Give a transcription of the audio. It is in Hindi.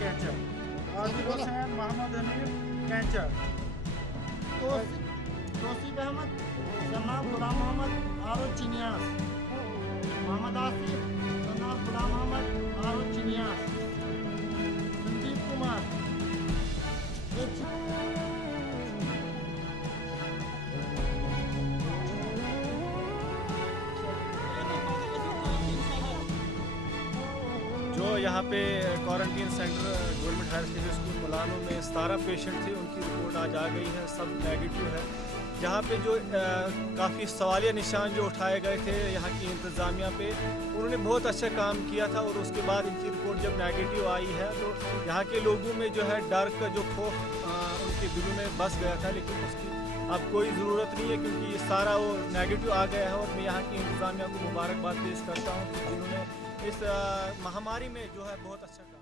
कैंचा, आदिल हुसैन मोहम्मद हनीफ कैंचा, तौसीफ अहमद, जनाब गुलाम मोहम्मद आरो चिनियास, मोहम्मद आसिफ, जनाब गुलाम मोहम्मद आरो चिनियास, संदीप कुमार, जो यहाँ पे quarantine centre government higher secondary school Mulano में 17 पेशेंट थे, उनकी रिपोर्ट आज आ गई है, सब नेगेटिव है। यहाँ पे जो काफ़ी सवालिया निशान जो उठाए गए थे यहाँ की इंतज़ामिया पे, उन्होंने बहुत अच्छा काम किया था और उसके बाद इनकी रिपोर्ट जब नेगेटिव आई है तो यहाँ के लोगों में जो है डर का जो खौफ उनके दिलों में बस गया था, लेकिन उसकी अब कोई ज़रूरत नहीं है क्योंकि ये सारा वो नेगेटिव आ गया है। और मैं यहाँ की इंतज़ामिया को मुबारकबाद पेश करता हूँ कि जिन्होंने इस महामारी में जो है बहुत अच्छा काम